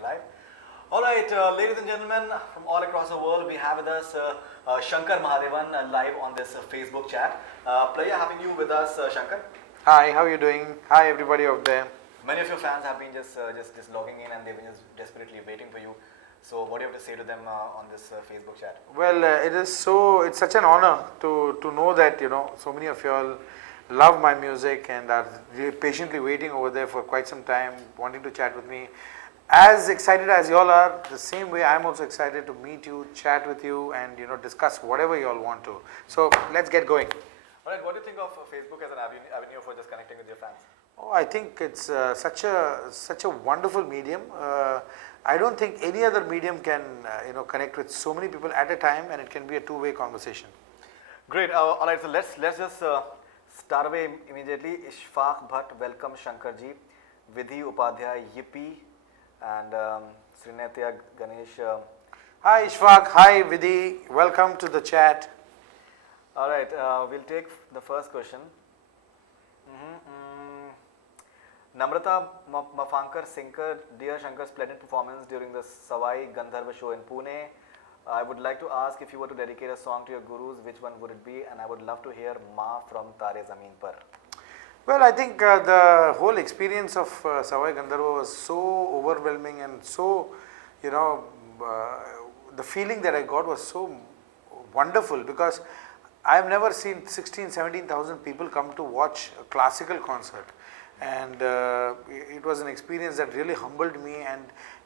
we're live. All right, ladies and gentlemen, from all across the world, we have with us Shankar Mahadevan live on this Facebook chat. Pleasure having you with us, Shankar. Hi, how are you doing? Hi, everybody out there. Many of your fans have been just logging in and they've been just desperately waiting for you. So, what do you have to say to them on this Facebook chat? Well, it's such an honor to know that so many of you all love my music and are really patiently waiting over there for quite some time, wanting to chat with me. As excited as you all are, the same way I'm also excited to meet you, chat with you, and discuss whatever you all want to. So let's get going. All right, what do you think of Facebook as an avenue for just connecting with your fans? Oh, I think it's such a wonderful medium. I don't think any other medium can connect with so many people at a time, and it can be a two-way conversation. Great. All right, so let's just start away immediately. Ishfaq Bhatt, welcome Shankar ji. Vidhi Upadhyay, Yippee, and Srinatya Ganesh. Hi Ishfaq, hi Vidhi, welcome to the chat. All right, we'll take the first question. Namrata Mafankar Sinkar, dear Shankar, splendid performance during the Savai Gandharva show in Pune. I would like to ask if you were to dedicate a song to your gurus, which one would it be? And I would love to hear Ma from Tare Zameen Par. Well, I think the whole experience of Savai Gandharva was so overwhelming and so, the feeling that I got was so wonderful because I have never seen 17,000 people come to watch a classical concert. And it was an experience that really humbled me and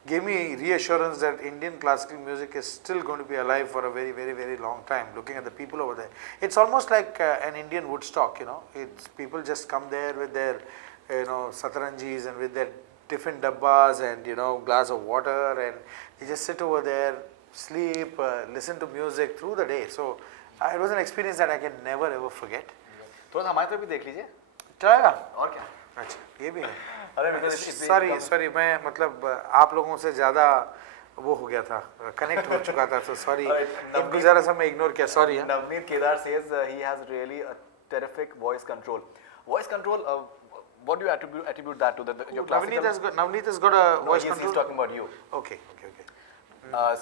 gave me reassurance that Indian classical music is still going to be alive for a very, very, very long time, looking at the people over there. It's almost like an Indian Woodstock, It's people just come there with their, sataranjis and with their different dabbas and, glass of water, and they just sit over there, sleep, listen to music through the day. So it was an experience that I can never ever forget. थोड़ा हमारी तरफ भी देख लीजिए. चलेगा? और क्या? अच्छा, ये भी है. अरे सॉरी मैं मतलब आप लोगों से ज़्यादा वो हो गया था, कनेक्ट हो चुका था, तो सॉरी. एक गुजारा सा मैं इग्नोर किया, sorry. Navneet Kedar says he has really a terrific voice control. Voice control, what do you attribute that to? Your classical... Navneet has got a voice control? He's talking about you. Okay.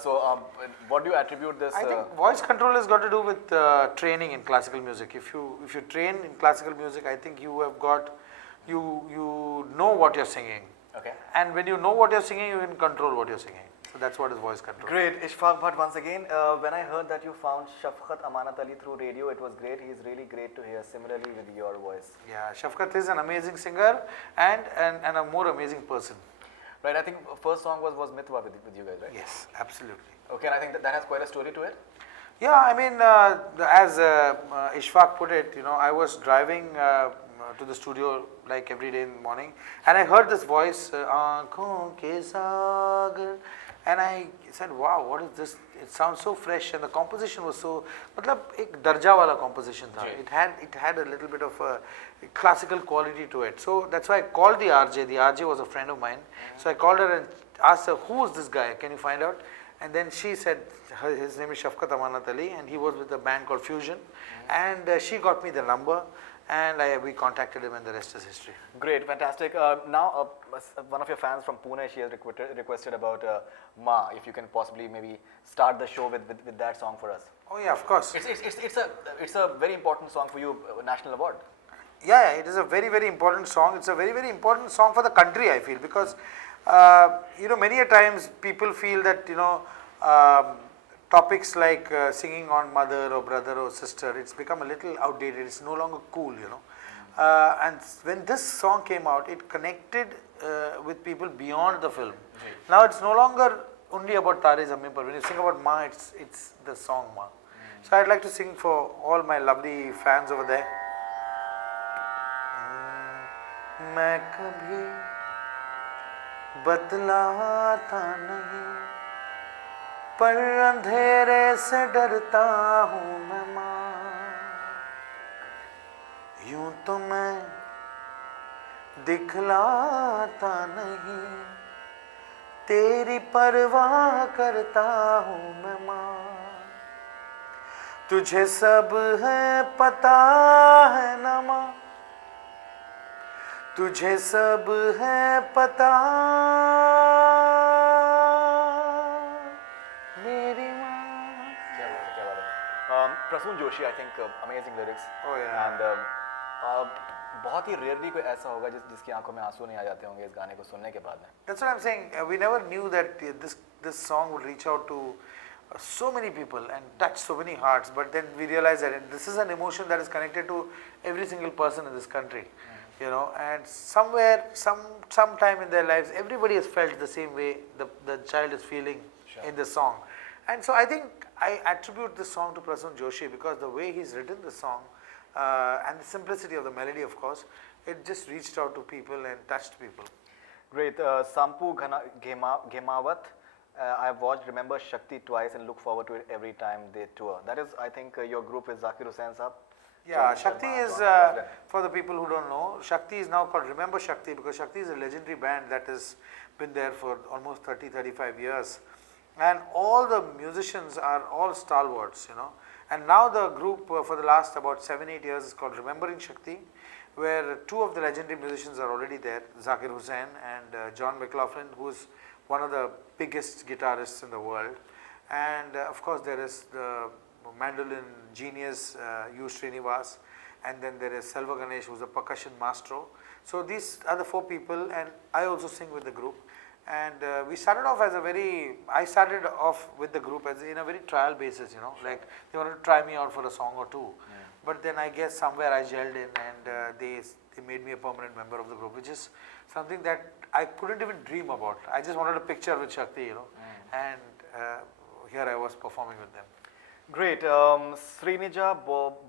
So what do you attribute this? I think voice control has got to do with training in classical music. If you train in classical music, I think you have got, you know what you're singing. Okay. And when you know what you're singing, you can control what you're singing. So that's what is voice control. Great. Ishfaq Bhatt, once again, when I heard that you found Shafqat Amanat Ali through radio, it was great. He's really great to hear, similarly with your voice. Yeah, Shafqat is an amazing singer and a more amazing person. Right, I think first song was Mitwa with you guys, right? Yes, absolutely. Okay, and I think that has quite a story to it. Yeah, I mean, as Ishfaq put it, I was driving to the studio like every day in the morning, and I heard this voice, Aankhon ke Sagar, and I said, wow, what is this? It sounds so fresh, and the composition was so, matlab ek darja wala composition tha. It had a little bit of a classical quality to it. So that's why I called the RJ. The RJ was a friend of mine. So I called her and asked her, who is this guy? Can you find out? And then she said, his name is Shafqat Amanat Ali, and he was with a band called Fusion. And she got me the number, and we contacted him, and the rest is history. Great, fantastic. Now, one of your fans from Pune, she has requested about Ma. If you can possibly maybe start the show with that song for us. Oh yeah, of course. It's a very important song for you, national award. Yeah, it is a very, very important song. It's a very, very important song for the country, I feel, because many a times people feel that topics like singing on mother or brother or sister, it's become a little outdated. It's no longer cool, and when this song came out, it connected with people beyond the film. Now it's no longer only about Tare Zameen Par. When you sing about Ma, it's the song Ma. So I'd like to sing for all my lovely fans over there. मैं कभी बतलाता नहीं, पर अंधेरे से डरता हूँ मैं माँ. यूं तो मैं दिखलाता नहीं, तेरी परवाह करता हूँ मैं माँ. तुझे सब है पता है ना माँ, तुझे सब है पता Prasoon Joshi, I think, amazing lyrics. Oh, yeah. And बहुत ही rarely कोई ऐसा होगा जिसकी आंखों में आंसू नहीं आ जाते होंगे इस गाने को सुनने के बाद में. That's what I'm saying. We never knew that this song would reach out to so many people and touch so many hearts. But then we realized that this is an emotion that is connected to every single person in this country. You know, and somewhere, sometime in their lives, everybody has felt the same way the child is feeling in the song. And so I think I attribute this song to Prasoon Joshi because the way he's written the song and the simplicity of the melody, of course, it just reached out to people and touched people. Great. Sampu Ghemawat, I have watched Remember Shakti twice and look forward to it every time they tour. That is, I think, your group is Zakir Hussain Saab. Yeah, Shakti is, for the people who don't know, Shakti is now called Remember Shakti because Shakti is a legendary band that has been there for almost 30-35 years. And all the musicians are all stalwarts, you know. And now the group for the last about 7-8 years is called Remembering Shakti, where two of the legendary musicians are already there, Zakir Hussain and John McLaughlin, who is one of the biggest guitarists in the world. And of course there is the mandolin genius U. Srinivas, and then there is Selva Ganesh, who is a percussion maestro. So these are the four people, and I also sing with the group. And we started off as I started off with the group as in a very trial basis, you know, like they wanted to try me out for a song or two. But then I guess somewhere I gelled in and they made me a permanent member of the group, which is something that I couldn't even dream about. I just wanted a picture with Shakti, you know, and here I was performing with them. Great. Srinija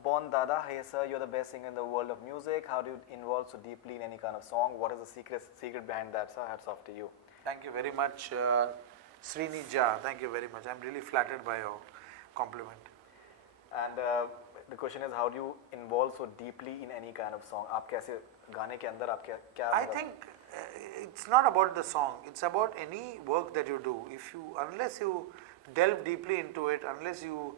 Bon Dada, hey sir, you're the best singer in the world of music. How do you involve so deeply in any kind of song? What is the secret behind that, sir? Hats off to you. Thank you very much, Srinija. Thank you very much. I'm really flattered by your compliment. And the question is, how do you involve so deeply in any kind of song? आप कैसे गाने के अंदर आप क्या? I think it's not about the song. It's about any work that you do. Unless you delve deeply into it, unless you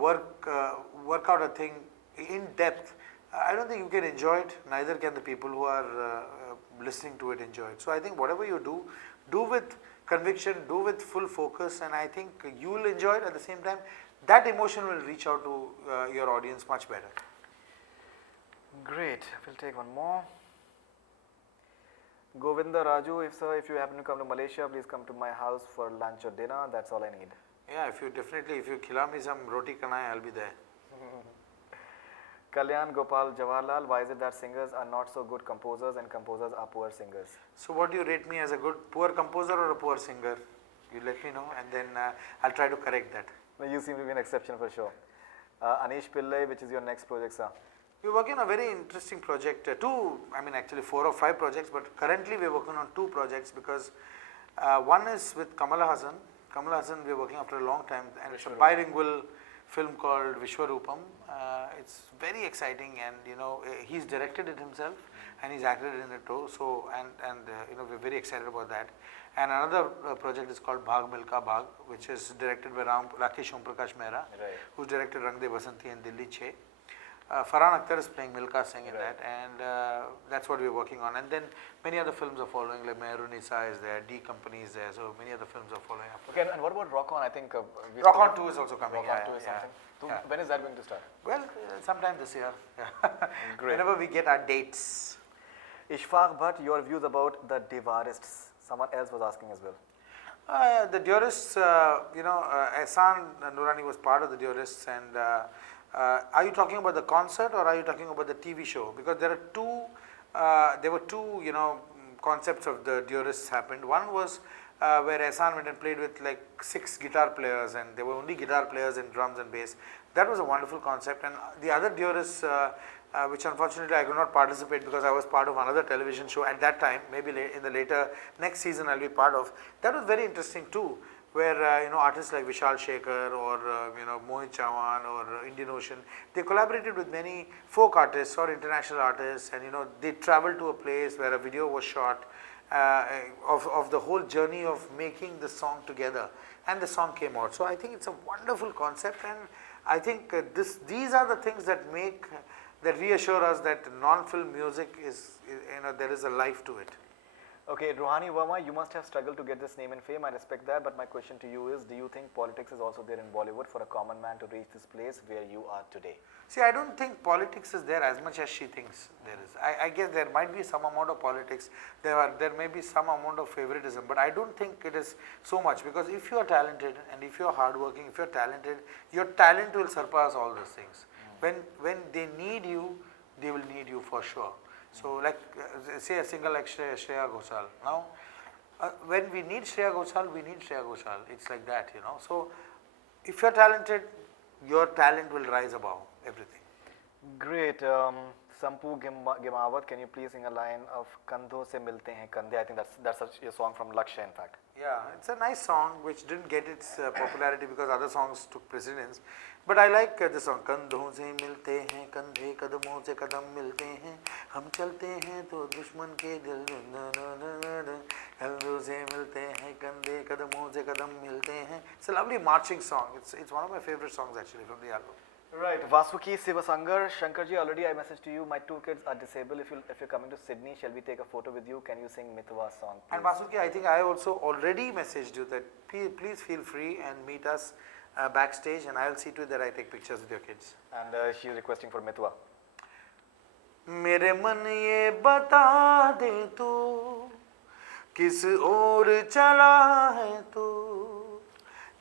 work out a thing in depth, I don't think you can enjoy it. Neither can the people who are listening to it enjoy it. So I think whatever you do with conviction, do with full focus, and I think you will enjoy it at the same time. That emotion will reach out to your audience much better. Great. We'll take one more. Govinda Raju, if you happen to come to Malaysia, please come to my house for lunch or dinner. That's all I need. Yeah, if you khila me some roti kanai, I'll be there. Kalyan Gopal Jawaharlal, why is it that singers are not so good composers and composers are poor singers? So what do you rate me as, a poor composer or a poor singer? You let me know and then I'll try to correct that. You seem to be an exception for sure. Anish Pillai, which is your next project, sir? We're working on a very interesting project, actually 4 or 5 projects, but currently we're working on 2 projects because one is with Kamala Hassan. Kamala Hassan we're working after a long time, and it's a bilingual film called Vishwarupam. It's very exciting, and you know he's directed it himself and he's acted in it too. So you know we're very excited about that. And another project is called Bhag Milka Bhag, which is directed by Rakesh Om Prakash Mehra, who directed Rang De Basanti and Dilli Che. Farhan Akhtar is playing Milka Singh in that, and that's what we're working on. And then many other films are following, like Mehrunisa is there, D Company is there, so many other films are following up. Okay, and what about Rock On? I think Rock On 2 is also coming. Rock On 2 is something. Yeah. When is that going to start? Well, sometime this year. Great. Whenever we get our dates. Ishfaq Bhatt, your views about the Diwarists? Someone else was asking as well. The Diwarists, Ehsan Noorani was part of the Diwarists, and are you talking about the concert or are you talking about the TV show? Because there were two, concepts of the Diwarists happened. One was where Ehsan went and played with like 6 guitar players, and there were only guitar players and drums and bass. That was a wonderful concept. And the other Diwarists, which unfortunately I could not participate because I was part of another television show at that time, maybe in the later next season I'll be part of. That was very interesting too, where artists like Vishal Shekhar or Mohit Chauhan or Indian Ocean, they collaborated with many folk artists or international artists, and they traveled to a place where a video was shot of the whole journey of making the song together, and the song came out. So I think it's a wonderful concept, and I think these are the things that reassure us that non-film music is, there is a life to it. Okay, Rohani Verma, you must have struggled to get this name and fame. I respect that, but my question to you is, do you think politics is also there in Bollywood for a common man to reach this place where you are today? See, I don't think politics is there as much as she thinks there is. I guess there might be some amount of politics, there may be some amount of favoritism, but I don't think it is so much, because if you are talented and if you are hardworking, if you are talented, your talent will surpass all those things. When they need you, they will need you for sure. So like say a singer like Shreya Ghoshal. Now when we need Shreya Ghoshal, we need Shreya Ghoshal. It's like that, you know. So if you're talented, your talent will rise above everything. Great. Sampu Gimawat, can you please sing a line of Kandho Se Milte Hain Kandhe? I think that's a song from Lakshya, in fact. Yeah, it's a nice song which didn't get its popularity because other songs took precedence. But I like the song. कंधों से मिलते हैं कंधे, कदमों से कदम मिलते हैं, हम चलते हैं तो दुश्मन के दिल, कंधों से मिलते हैं कंधे, कदमों से कदम मिलते हैं. It's a lovely marching song. It's one of my favorite songs actually from the album. Right. Vasuki Sivasangar, Shankarji, already I messaged to you. My 2 kids are disabled. If you're coming to Sydney, shall we take a photo with you? Can you sing Mitwa song, please? And Vasuki, I think I also already messaged you that please feel free and meet us backstage, and I'll see to it that I take pictures with your kids. And she's requesting for Mitwa. मेरे मन ये बता दे तू किस ओर चला है तू,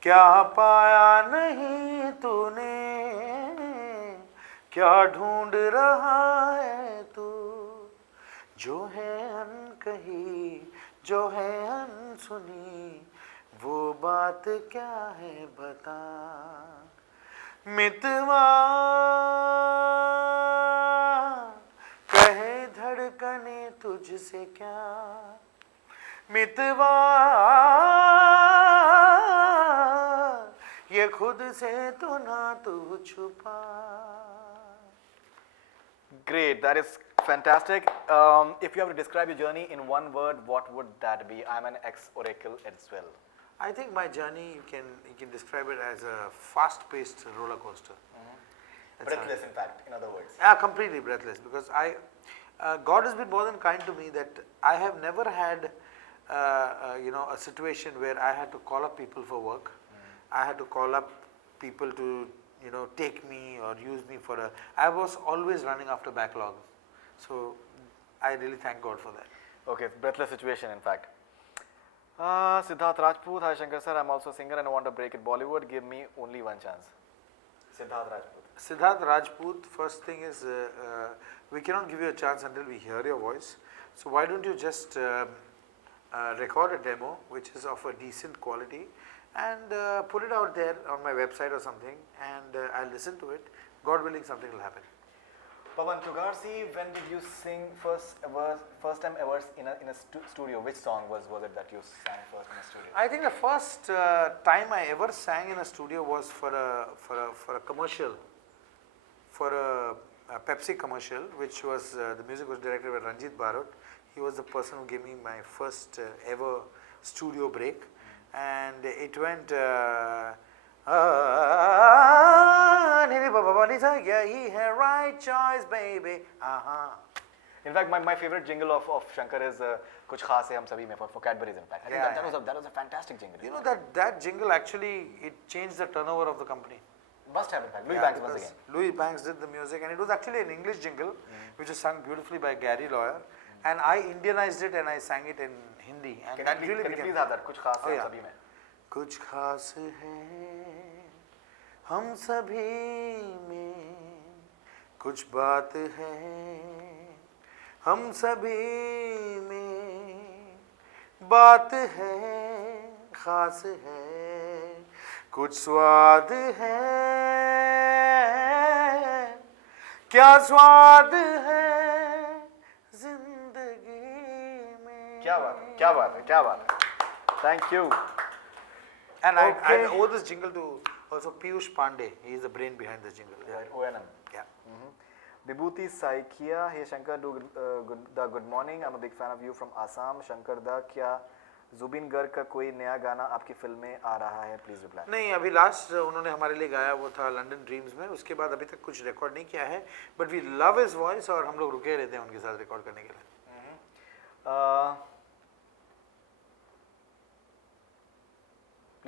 क्या पाया नहीं तूने, क्या ढूंढ रहा है तू, जो है अनकही जो है अनसुनी, वो बात क्या है बता. मितवा कहे धड़कने तुझसे क्या, मितवा ये खुद से तो ना तू छुपा. Great, that is fantastic. If you have to describe your journey in one word, what would that be? I'm an ex-oracle as well. I think my journey, you can describe it as a fast-paced roller coaster. Breathless, in fact, in other words. Yeah, completely breathless, because God has been more than kind to me that I have never had a situation where I had to call up people for work. I had to call up people to take me or use me for I was always running after backlog. So I really thank God for that. Okay, breathless situation, in fact. Siddharth Rajput, hi Shankar sir, I'm also a singer and I want to break in Bollywood. Give me only one chance. Siddharth Rajput. Siddharth Rajput, first thing is we cannot give you a chance until we hear your voice. So why don't you just record a demo which is of a decent quality and put it out there on my website or something, and I'll listen to it. God willing, something will happen. Pawan Tugarsi, when did you sing first time ever in a studio? Which song was it that you sang first in a studio? I think the first time I ever sang in a studio was for a commercial, for a Pepsi commercial, which was the music was directed by Ranjit Barot. He was the person who gave me my first ever studio break, and it went. Right choice, baby. In fact, my favorite jingle of Shankar is Kuch Khas Hai Hum Sabhi Mein for Cadbury's, in fact. I think that was a fantastic jingle. You know that jingle actually, it changed the turnover of the company. Must have, in fact. Louis Banks once again. Louis Banks did the music, and it was actually an English jingle which was sung beautifully by Gary Lawyer, and I Indianized it and I sang it in Hindi. And can you please have that? Kuch Khas Hai Hum Sabhi Mein. कुछ खास है हम सभी में, कुछ बात है हम सभी में, बात है खास है, कुछ स्वाद है, क्या स्वाद है जिंदगी में. क्या बात है, क्या बात है, क्या बात है. Thank you. And I owe this jingle to also Piyush Pandey. He is the brain behind this jingle. Right, ONM. Yeah. Vibhuti Saikia, hey Shankar, good morning. I'm a big fan of you from Assam. Shankar da, क्या जुबिन गर्ग का कोई नया गाना आपकी film में आ रहा है? Please reply. नहीं, अभी लास्ट उन्होंने हमारे लिए गाया वो था लंदन ड्रीम्स में. उसके बाद अभी तक कुछ रिकॉर्ड नहीं किया है, but we love his voice और हम लोग रुके रहते हैं उनके साथ रिकॉर्ड करने के लिए.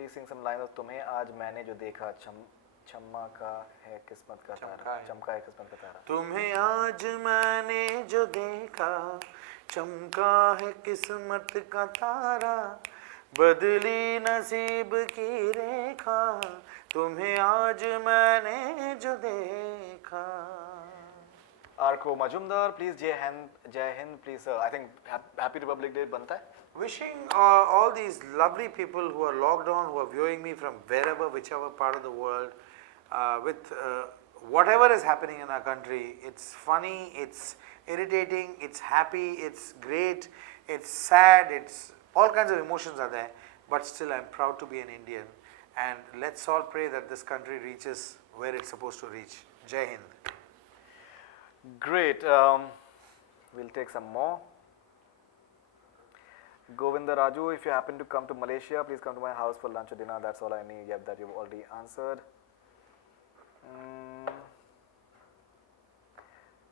please sing some lines of तुम्हें आज मैंने जो देखा चमका का है किस्मत का तारा चमका है किस्मत का तारा तुम्हें आज मैंने जो देखा चमका है किस्मत का तारा बदली नसीब की रेखा तुम्हें आज मैंने जो देखा. Arko Majumdar, please Jai Hind, please sir. I think Happy Republic Day banta hai. Wishing all these lovely people who are logged on, who are viewing me from wherever, whichever part of the world, with whatever is happening in our country. It's funny, it's irritating, it's happy, it's great, it's sad, it's all kinds of emotions are there. But still, I'm proud to be an Indian. And let's all pray that this country reaches where it's supposed to reach. Jai Hind. Great. We'll take some more. Govinda Raju, if you happen to come to Malaysia, please come to my house for lunch or dinner. That's all I need. Yep, that you've already answered.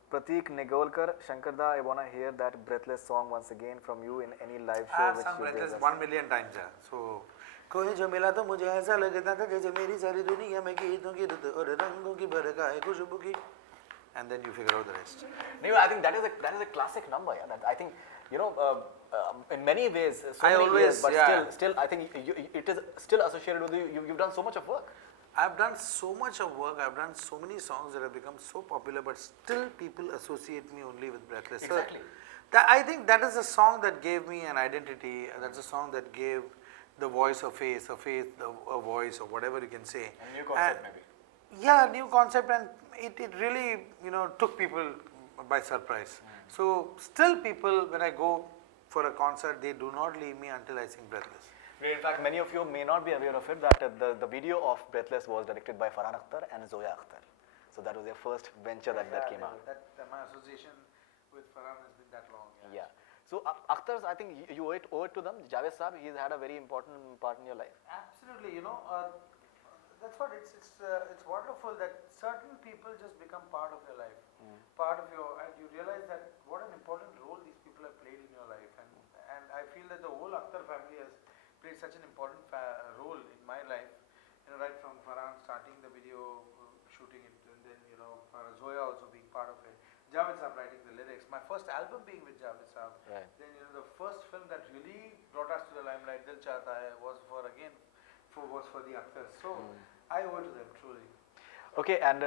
Pratik Negolkar, Shankar Da, I want to hear that Breathless song once again from you in any live show. I've sung Breathless 1 million times. So, कोई जो मिला तो मुझे ऐसा लगता था जैसे मेरी सारी दुनिया में गीतों की रुत और रंगों की बरखा है खुशबू की. And then you figure out the rest. No, I think that is a classic number. Yeah, that I think in many ways, so I many always, years, but yeah. still, I think it is still associated with you. You've done so much of work. I've done so much of work. I've done so many songs that have become so popular, but still people associate me only with Breathless. Exactly. So I think that is a song that gave me an identity. That's a song that gave the voice a face, a voice, or whatever you can say. A new concept, maybe. Yeah, new concept, and it really took people by surprise. So still people, when I go for a concert, they do not leave me until I sing Breathless. In fact, many of you may not be aware of it that the video of Breathless was directed by Farhan Akhtar and Zoya Akhtar. So that was their first venture that came out. My association with Farhan has been that long. Yeah. So Akhtar's, I think you owe it to them. Javed Saab, he's had a very important part in your life. Absolutely, that's what it's wonderful that certain people just become part of your life, part of your, and you realize that what an important role these people have played in your life, and I feel that the whole Akhtar family has played such an important role in my life, right from Farhan starting the video, shooting it, and then Zoya also being part of it, Javed Saab writing the lyrics, my first album being with Javed Saab, right. Then the first film that really brought us to the limelight, Dil Chahta Hai, was for the Akhtars. So I owe it to them truly. Okay, and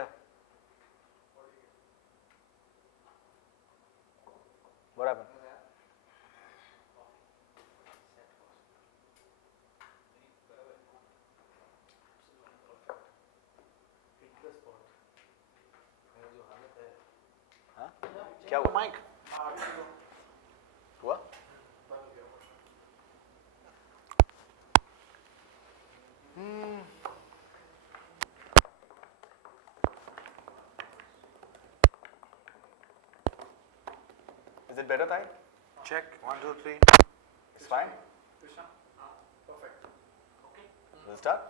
what happened? हाँ? क्या हुआ? Mike. हुआ? Is it better, Ty? Check 1, 2, 3. It's fine. Perfect. Okay. We'll start.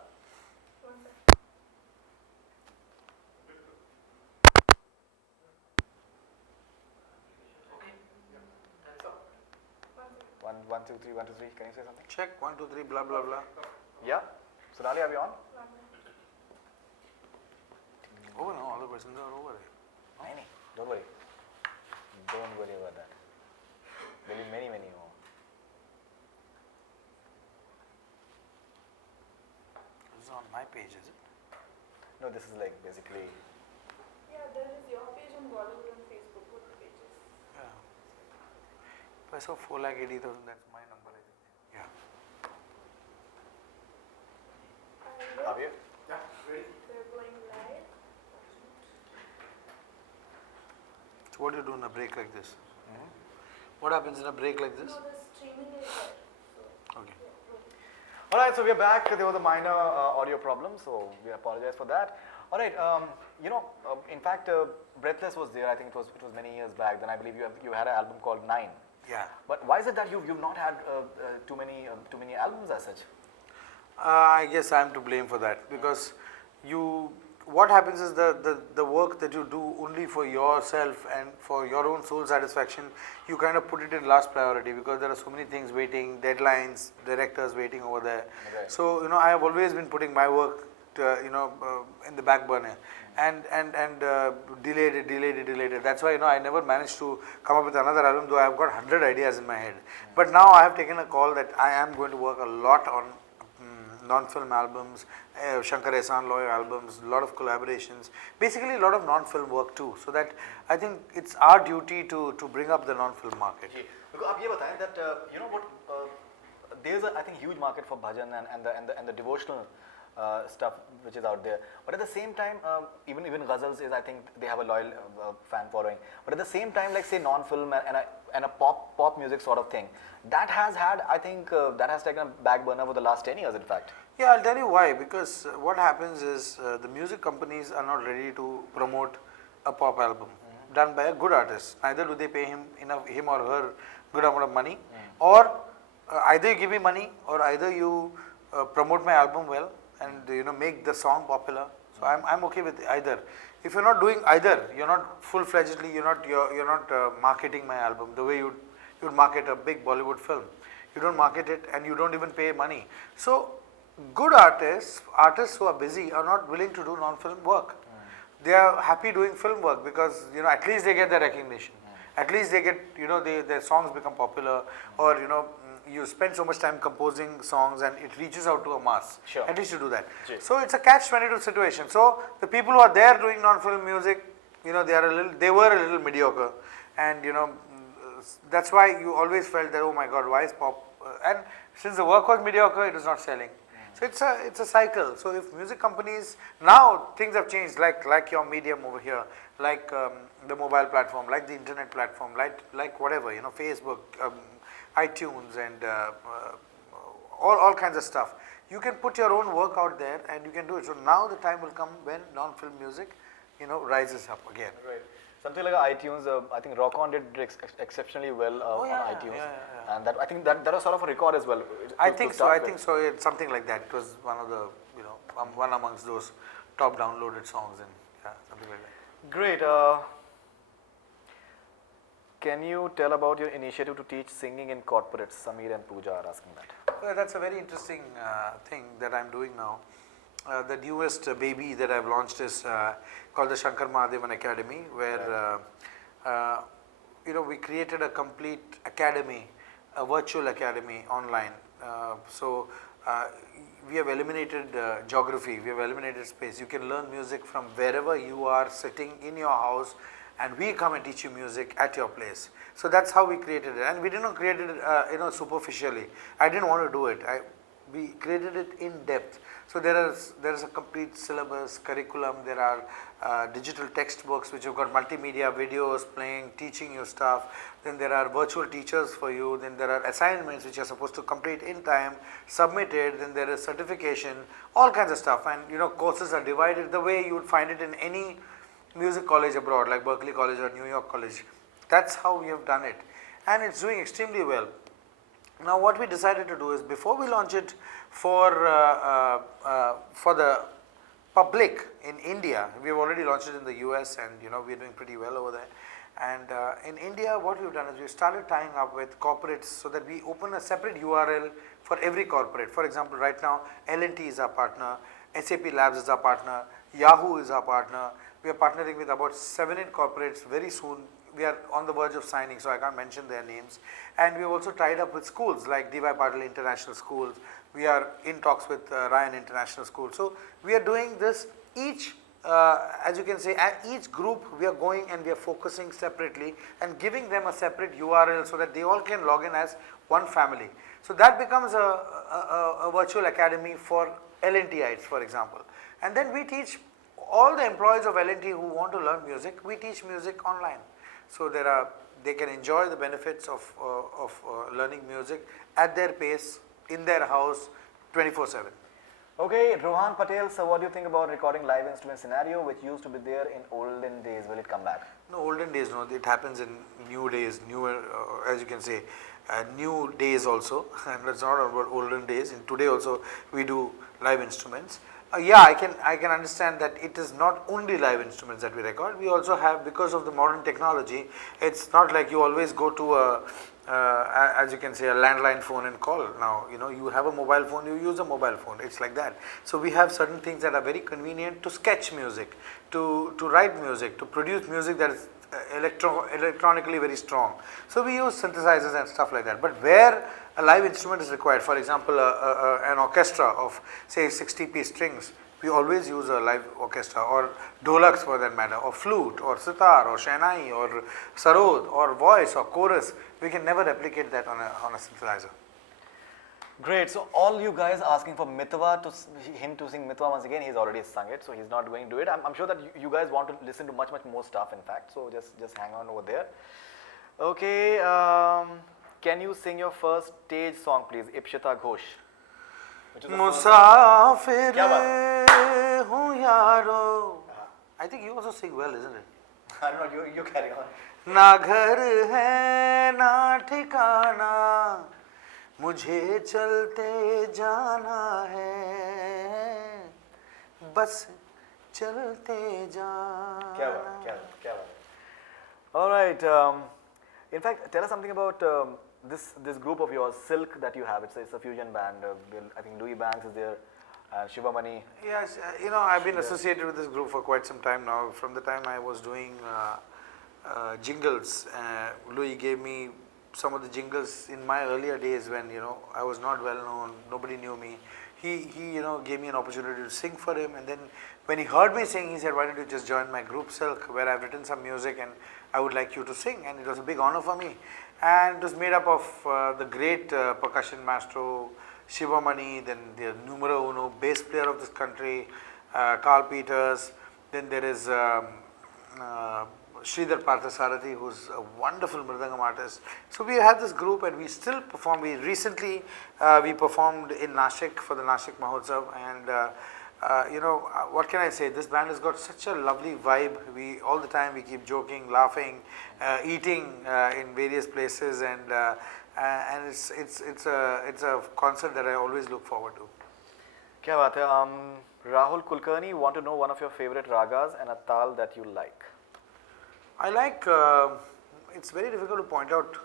One, two, three, 1, 2, 3. Can you say something? Check 1, 2, 3. Blah blah blah. Yeah. Sonali, are we on? Over now. All the questions are over. No, don't worry. Don't worry about that. There'll be many more. This is on my page, is it? No, this is like basically. Yeah, there is your page on Bollywood on Facebook, both the pages. Yeah. If I saw 4,80,000, that's my number, I think. Yeah. Are you? Yeah, ready? They're going live. So what do you do in a break like this? What happens in a break like this? No, the streaming is there. So, Okay. Alright, so we are back. There was a minor audio problem, so we apologize for that. Alright, in fact, Breathless was there. I think it was many years back. Then I believe you had an album called 9. Yeah. But why is it that you've not had too many albums as such? I guess I'm to blame for that because what happens is the work that you do only for yourself and for your own soul satisfaction, you kind of put it in last priority because there are so many things waiting, deadlines, directors waiting over there. Right. So I have always been putting my work to, in the back burner and delayed it. That's why I never managed to come up with another album, though I have got 100 ideas in my head. But now I have taken a call that I am going to work a lot on non-film albums, Shankar Mahadevan albums, a lot of collaborations, basically a lot of non-film work too. So that I think it's our duty to bring up the non-film market. Because आप ये बताएं that there's a I think huge market for bhajan and the devotional stuff which is out there. But at the same time, even ghazals is I think they have a loyal fan following. But at the same time, like say non-film and a pop music sort of thing, that has had I think that has taken a back burner for the last 10 years in fact. Yeah, I'll tell you why. Because what happens is the music companies are not ready to promote a pop album done by a good artist. Neither do they pay him or her good amount of money, or either you give me money or either you promote my album well and make the song popular. So I'm okay with either. If you're not doing either, you're not full-fledgedly, you're not marketing my album the way you'd market a big Bollywood film. You don't market it and you don't even pay money. So good artists who are busy are not willing to do non-film work. They are happy doing film work because at least they get the recognition. At least they get their songs become popular, or you spend so much time composing songs and it reaches out to a mass. Sure. At least you do that. Sure. So it's a catch-22 situation. So the people who are there doing non-film music, they were a little mediocre, and that's why you always felt that, oh my God, why is pop? And since the work was mediocre, it was not selling. So it's a cycle. So if music companies, now things have changed, like your medium over here, like the mobile platform, like the internet platform, like whatever, Facebook, iTunes, and all kinds of stuff. You can put your own work out there and you can do it. So now the time will come when non-film music, rises up again. Right. Something like iTunes, I think Rock On did exceptionally well on iTunes, and that I think that was sort of a record as well. I think so. It's something like that. It was one of the one amongst those top downloaded songs, and something like that. Great. Can you tell about your initiative to teach singing in corporates? Samir and Pooja are asking that. Well, that's a very interesting thing that I'm doing now. The newest baby that I've launched is called the Shankar Mahadevan Academy, where we created a complete academy, a virtual academy online. So we have eliminated geography, we have eliminated space. You can learn music from wherever you are sitting in your house, and we come and teach you music at your place. So that's how we created it, and we didn't create it superficially. I didn't want to do it. We created it in depth. So there is a complete syllabus, curriculum. There are digital textbooks which have got multimedia videos playing, teaching you stuff. Then there are virtual teachers for you. Then there are assignments which you are supposed to complete in time, submit it. Then there is certification, all kinds of stuff. And courses are divided the way you would find it in any music college abroad, like Berkeley College or New York College. That's how we have done it, and it's doing extremely well. Now what we decided to do is, before we launch it for the public in India, we have already launched it in the US, and we're doing pretty well over there. And in India, what we've done is we started tying up with corporates so that we open a separate URL for every corporate. For example, right now L&T is our partner, SAP Labs is our partner, Yahoo is our partner. We are partnering with about 7-8 corporates very soon. We are on the verge of signing, so I can't mention their names. And we've also tied up with schools like D.Y. Patil International Schools. We are in talks with Ryan International School. So we are doing this each, as you can say, at each group we are going and we are focusing separately and giving them a separate URL so that they all can log in as one family. So that becomes a virtual academy for L&Tites, for example. And then we teach all the employees of L&T who want to learn music, we teach music online. So they can enjoy the benefits of learning music at their pace, in their house, 24/7. Okay, Rohan Patel, so what do you think about recording live instrument scenario which used to be there in olden days? Will it come back? No, olden days, no. It happens in new days, newer, as you can say, new days also. And it's not about olden days. In today also, we do live instruments. Yeah, I can understand that it is not only live instruments that we record. We also have, because of the modern technology, it's not like you always go to as you can say, a landline phone and call. Now, you know, you have a mobile phone, you use a mobile phone. It's like that. So we have certain things that are very convenient to sketch music, to write music, to produce music that is electronically very strong. So we use synthesizers and stuff like that. But where a live instrument is required, for example, an orchestra of say 60-piece strings, we always use a live orchestra, or dholaks for that matter, or flute, or sitar, or shehnai, or sarod, or voice, or chorus. We can never replicate that on a synthesizer. Great. So all you guys asking for Mitwa him to sing Mitwa once again. He's already sung it, so he's not going to do it. I'm sure that you guys want to listen to much more stuff. In fact, so just hang on over there. Okay. Can you sing your first stage song, please, Ipshita Ghosh? Musafir hu yaro. I think you also sing well, isn't it? I don't know. You carry on. ना घर है ना ठिकाना, मुझे चलते जाना है, बस चलते जाना. क्या बात. All right. In fact, tell us something about this group of yours, Silk, that you have. It's a fusion band. I think Louis Banks is there, Shivamani. Yes, you know, I've been associated with this group for quite some time now. From the time I was doing jingles, Louis gave me some of the jingles in my earlier days when, you know, I was not well known, nobody knew me. He you know, gave me an opportunity to sing for him, and then when he heard me sing, he said, why don't you just join my group Silk, where I've written some music and I would like you to sing. And it was a big honor for me, and it was made up of the great percussion maestro Shivamani, then the numero uno bass player of this country, Carl Peters, then there is Sridhar Parthasarathi, who's a wonderful mridangam artist. So we have this group and we still perform. We recently we performed in Nashik for the Nashik Mahotsav, and you know, what can I say, this band has got such a lovely vibe. We all the time we keep joking, laughing, eating in various places, and it's a concert that I always look forward to. क्या बात है. Rahul Kulkarni want to know one of your favorite ragas and a tal that you like. I like, it's very difficult to point out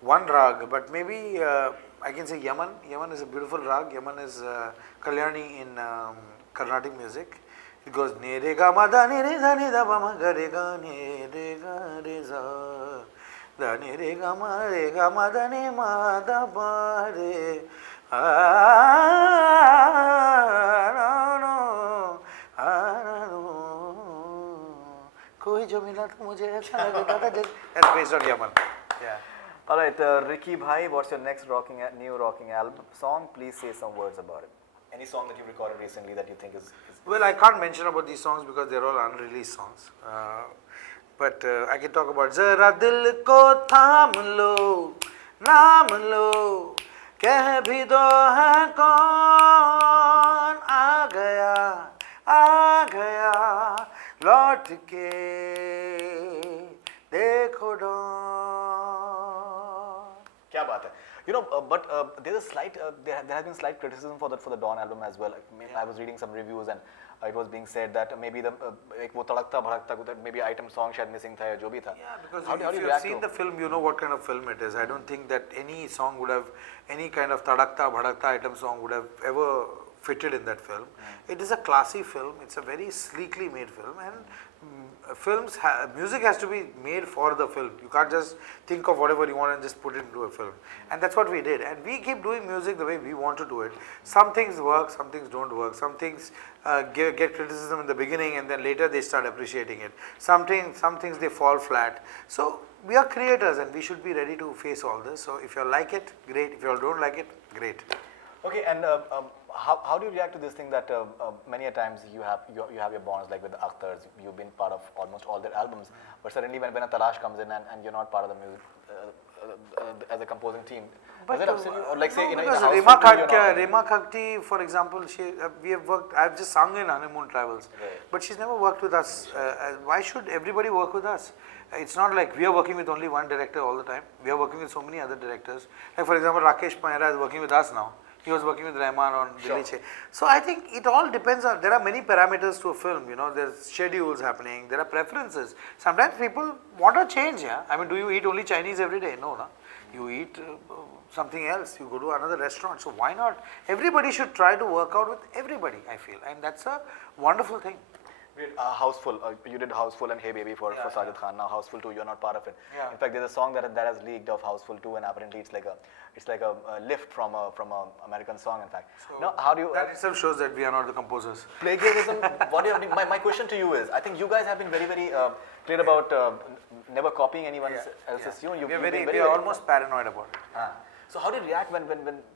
one rag, but maybe I can say Yaman. Yaman is a beautiful rag. Yaman is Kalyani in Carnatic music. It goes ne re ga ma da ne re da ne da ba ma ga re ga ne re ga re za da ne re ga ma da ne ma da ba re कोई जो मिला तो मुझे ऐसा लगता था. That's based on Yaman. Yeah. All right, Ricky Bhai, what's your next new rocking album song? Please say some words about it. Any song that you recorded recently that you think is Well, I can't mention about these songs because they're all unreleased songs. But I can talk about Zara dil ko tham lo, naam lo, keh bhi do hai kaun, aa gaya, लौट के देखो Dawn. क्या बात है. You know, but there's a slight there has been slight criticism for the Dawn album as well. I was reading some reviews and it was being said that maybe the एक वो तड़कता भड़कता maybe item song शायद missing था या जो भी था. Yeah, because how if you have seen the film, you know what kind of film it is. I don't think that any song would have, any kind of tadakta bhadakta item song would have ever fitted in that film. It is a classy film. It's a very sleekly made film, and music has to be made for the film. You can't just think of whatever you want and just put it into a film. And that's what we did. And we keep doing music the way we want to do it. Some things work, some things don't work. Some things get criticism in the beginning and then later they start appreciating it. Some things they fall flat. So we are creators and we should be ready to face all this. So if you like it, great. If you don't like it, great. Okay, and how do you react to this thing that many a times you have your bonds, like with the Akhtars, you've been part of almost all their albums, but suddenly when a Talash comes in and you're not part of the music as a composing team, but does it upset you? Or like say in a because house Rema Khakti, for example, we have worked. I've just sung in Honeymoon Travels, right, but she's never worked with us. Why should everybody work with us? It's not like we are working with only one director all the time. We are working with so many other directors. Like for example, Rakesh Mahera is working with us now. He was working with Rahman on Sure. Dilli Che. So I think it all depends on, there are many parameters to a film, you know, there's schedules happening, there are preferences. Sometimes people want to change, yeah. I mean, do you eat only Chinese every day? No, no. You eat something else, you go to another restaurant. So why not? Everybody should try to work out with everybody, I feel. And that's a wonderful thing. Houseful, you did Houseful and Hey Baby for Sajid Khan. Now Houseful 2, you're not part of it. Yeah. In fact, there's a song that has leaked of Houseful 2, and apparently it's like a lift from a American song. In fact, So now how do you that itself shows that we are not the composers. plagiarism? What do you mean? My question to you is, I think you guys have been very clear about never copying anyone else's tune. We are almost paranoid about it. So how do you react when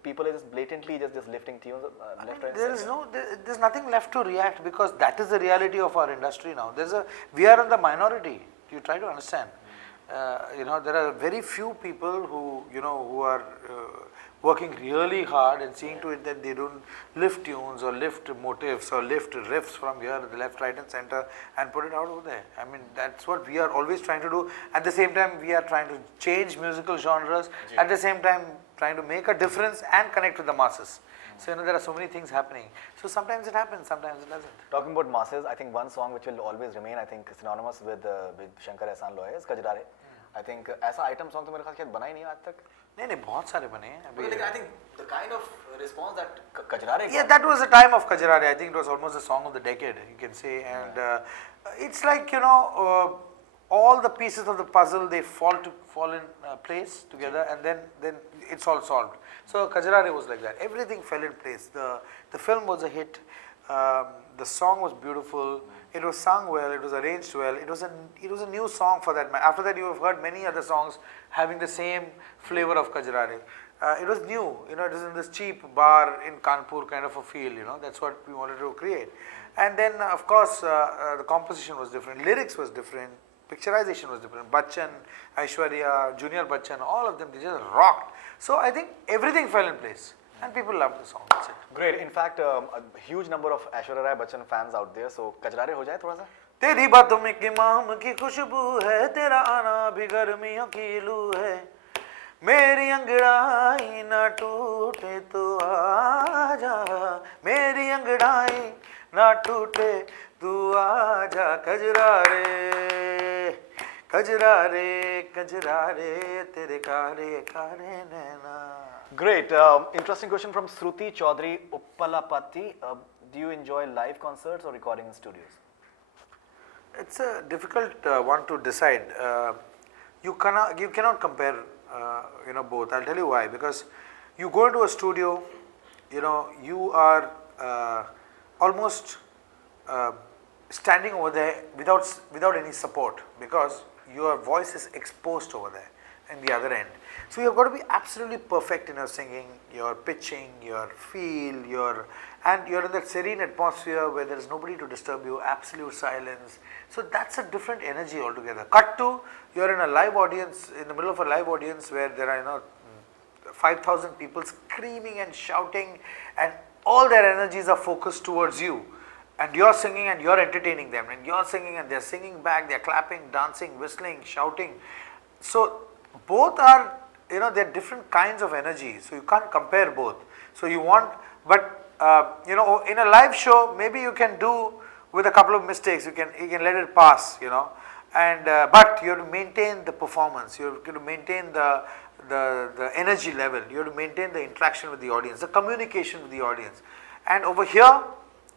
people are just blatantly just lifting tunes left, right, There center? is there's nothing left to react, because that is the reality of our industry now. We are in the minority. You try to understand. You know, there are very few people who are working really hard and seeing to it that they don't lift tunes or lift motifs or lift riffs from here, the left, right and center, and put it out over there. I mean, that's what we are always trying to do. At the same time, we are trying to change musical genres. At the same time, trying to make a difference and connect with the masses. So, you know, there are so many things happening. So sometimes it happens, sometimes it doesn't. Talking about masses, I think one song which will always remain, I think, synonymous with Shankar Ehsaan Loy is Kajrare. I think ऐसा item song तो मेरे ख्याल शायद बना ही नहीं आज तक. नहीं नहीं बहुत सारे बने हैं अभी. But I think the kind of response that Kajrare Yeah, got. that was the time of Kajrare. I think it was almost the song of the decade, you can say. And it's like, you know, all the pieces of the puzzle, they fall in place together, and then it's all solved. So Kajrare was like that. Everything fell in place. The film was a hit. The song was beautiful. It was sung well. It was arranged well. It was a new song for that man. After that, you have heard many other songs having the same flavor of Kajrare. It was new. You know, it was in this cheap bar in Kanpur kind of a feel. You know, that's what we wanted to create. And then, of course, the composition was different. Lyrics was different. Picturization was different. Bachchan, Aishwarya, Junior Bachchan, all of them, they just rocked. So I think everything fell in place. And people loved the song. That's it. Great. In fact, a huge number of Aishwarya Rai Bachchan fans out there. So Kajrare हो जाए थोड़ा सा. तेरी बातों में कि माम की खुशबू है, तेरा आना भी गर्मियों की लू है, मेरी अंगड़ाई ना टूटे तो आजा, मेरी अंगड़ाई ना टूटे तू आजा, कजरारे कजरारे कजरारे तेरे कारे कारे नैना. Great. Interesting question from Shruti Chaudhary Uppalapati. Do you enjoy live concerts or recording in studios? It's a difficult one to decide. You cannot compare you know, both. I'll tell you why. Because you go into a studio, you know, you are almost standing over there without any support, because your voice is exposed over there in the other end. So you've got to be absolutely perfect in your singing, your pitching, your feel, and you're in that serene atmosphere where there is nobody to disturb you, absolute silence. So that's a different energy altogether. Cut to, you're in a live audience, in the middle of a live audience where there are, you know, 5,000 people screaming and shouting, and all their energies are focused towards you. And you're singing and you're entertaining them, and you're singing and they're singing back, they're clapping, dancing, whistling, shouting. So both are, you know, they're different kinds of energy, so you can't compare both. So you want, but you know, in a live show, maybe you can do with a couple of mistakes, you can let it pass, you know, and but you have to maintain the performance, you have to maintain the energy level, you have to maintain the interaction with the audience, the communication with the audience. And over here,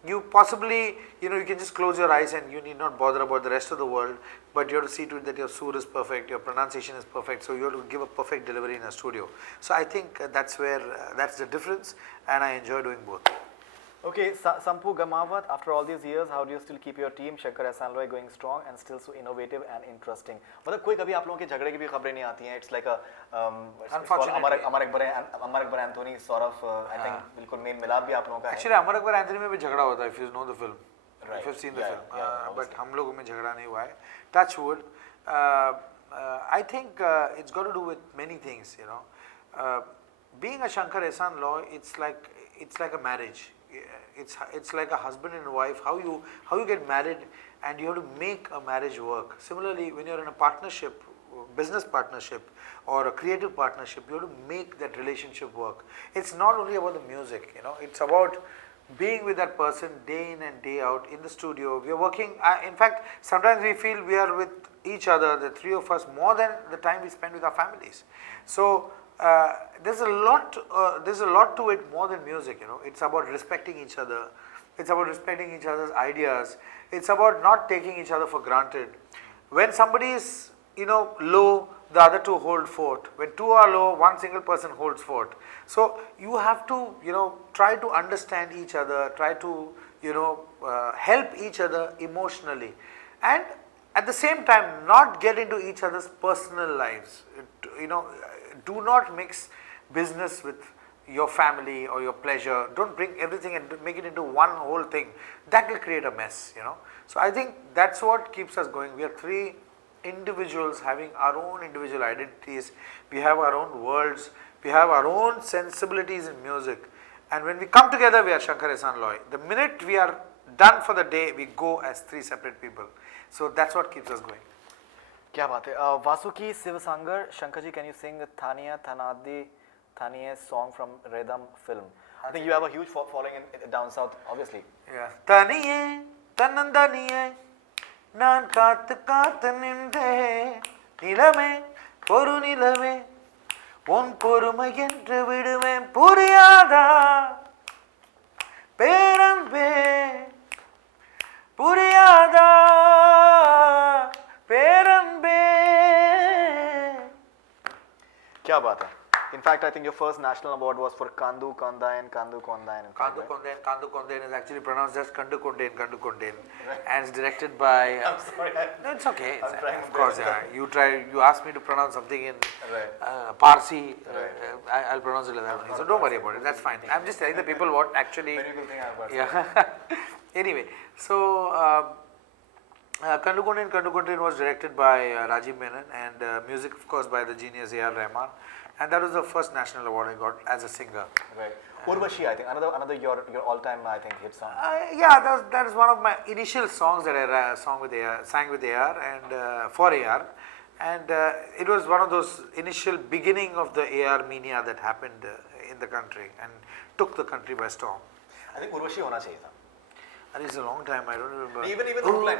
you possibly, you know, you can just close your eyes and you need not bother about the rest of the world, but you have to see to it that your sur is perfect, your pronunciation is perfect, so you have to give a perfect delivery in a studio. So I think that's where, that's the difference, and I enjoy doing both. Okay, Sampu Gamawat, after all these years, how do you still keep your team Shankar Ehsaan Loy going strong and still so innovative and interesting? मतलब कोई कभी आप लोगों के झगड़े की भी खबरें नहीं आती हैं. It's like a Amar Akbar Anthony sort of I think बिल्कुल मेल मिलाप भी आप लोगों का है. Actually, अमर अकबर एंथोनी में भी झगड़ा होता है, if you know the film, Right. if you've seen the Yeah, film. yeah, But हम लोगों में झगड़ा नहीं हुआ है. Touch wood. I think it's got to do with many things, you know. Being a Shankar Ehsaan Loy, it's like a marriage. It's like a husband and wife. How you get married, and you have to make a marriage work. Similarly, when you're in a partnership business partnership or a creative partnership, you have to make that relationship work. It's not only about the music, it's about being with that person day in and day out in the studio. We are working, in fact, sometimes we feel we are with each other, the three of us, more than the time we spend with our families. So there's a lot to it more than music. It's about respecting each other. It's about respecting each other's ideas. It's about not taking each other for granted. When somebody is low, the other two hold fort. When two are low, one single person holds fort. So you have to try to understand each other, try to help each other emotionally, and at the same time not get into each other's personal lives. Do not mix business with your family or your pleasure. Don't bring everything and make it into one whole thing. That will create a mess, So I think that's what keeps us going. We are three individuals having our own individual identities. We have our own worlds. We have our own sensibilities in music. And when we come together, we are Shankar Ehsan Loy. The minute we are done for the day, we go as three separate people. So that's what keeps us going. क्या बात है. Vasuki Sivasangar, Shankar ji, can you sing Thaniya Thanadi Thaniye song from Redam film? I think you have a huge following in down south, obviously. Yeah. Thaniye Thanandaniye Nan Kat Kat Ninde Nilame Poru Nilame One Poruma Yentre Vidume Puriyada Perambe Puriyada Perambe. क्या बात है. In fact, I think your first national award was for Kandu Kondain. Kandu Kondain is actually pronounced as Kandu Kondain. Right. And it's directed by. I'm sorry. No, it's okay. Of course, yeah. You asked me to pronounce something in Right. Parsi. Right. I'll pronounce it like that. So don't worry about it. That's fine. I'm just telling the people what actually. Many people think I'm Parsi. Yeah. Anyway, so Kandu Kondain was directed by Rajiv Menon, and music, of course, by the genius A.R. Rahman. And that was the first national award I got as a singer. Right. Urvashi, I think another your all-time, I think, hit song. Yeah, that is one of my initial songs that I sang with AR and for AR, and it was one of those initial beginning of the AR mania that happened in the country and took the country by storm. I think Urvashi होना चाहिए था. And it's a long time, I don't remember. Even the hook line.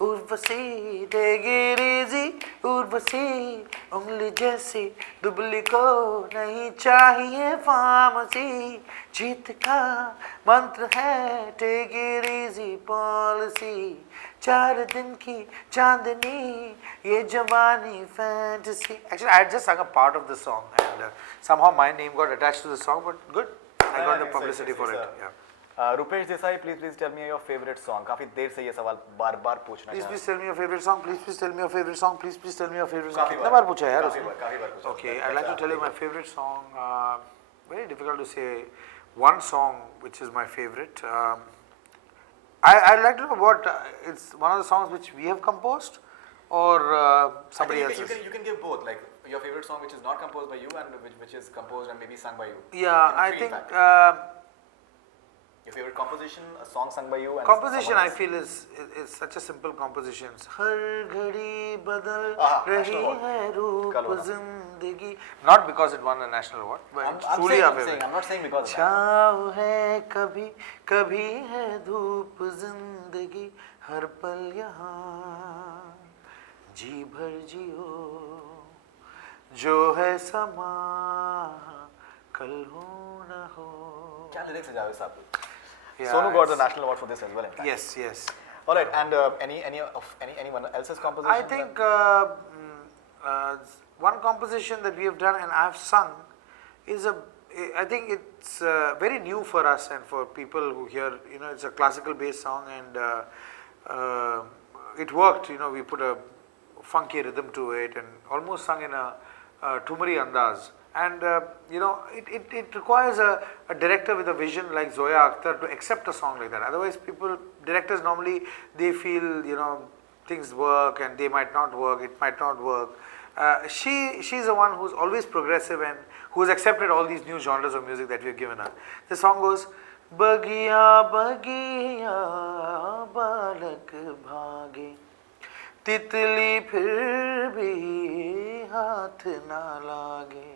Urvasi, take it easy, Urvasi, ungli jaisi, dubli ko nahi chahiye pharmacy, jeet ka mantra hai, take it easy policy, 4 din ki chandni, ye jawani fantasy. Actually, I had just sung a part of the song, and somehow my name got attached to the song, but good, I got the publicity for it. Yeah. Rupesh Desai, please tell me your favorite song. काफी देर से ये सवाल बार-बार पूछना Please tell me your favorite song. Please tell me your favorite song. Please tell me your favorite song. काफी कितना बार पूछा यार उसने? काफी बार पूछा. Okay, I'd like to tell you my favorite song. Very difficult to say one song which is my favorite. I'd like to know what it's one of the songs which we have composed or somebody else's. You can give both, like your favorite song which is not composed by you and which is composed and maybe sung by you. Yeah, I think. Your favorite composition, a song sung by you? And composition I feel is such a simple composition. Har ghadi badal rahi hai roop zindagi. Not because it won a national award, but it's truly a favorite. I'm not saying because of that. Chhaav hai kabhi, kabhi hai dhoop zindagi, har pal yahan, ji bhar jiyo, jo hai sama, kal ho na ho. क्या lyrics है जावेद साहब? Yeah, Sonu got the national award for this as well. In fact. Yes. All right, and anyone else's composition? I think one composition that we have done and I have sung is I think it's very new for us and for people who hear. It's a classical based song and it worked. We put a funky rhythm to it and almost sung in a Tumari andaz. And it requires a director with a vision like Zoya Akhtar to accept a song like that. Otherwise, directors normally they feel things work and they might not work. It might not work. She's the one who's always progressive and who's accepted all these new genres of music that we've given her. The song goes, Bagiya bagiya balak bhage, तितली फिर भी हाथ ना लागे,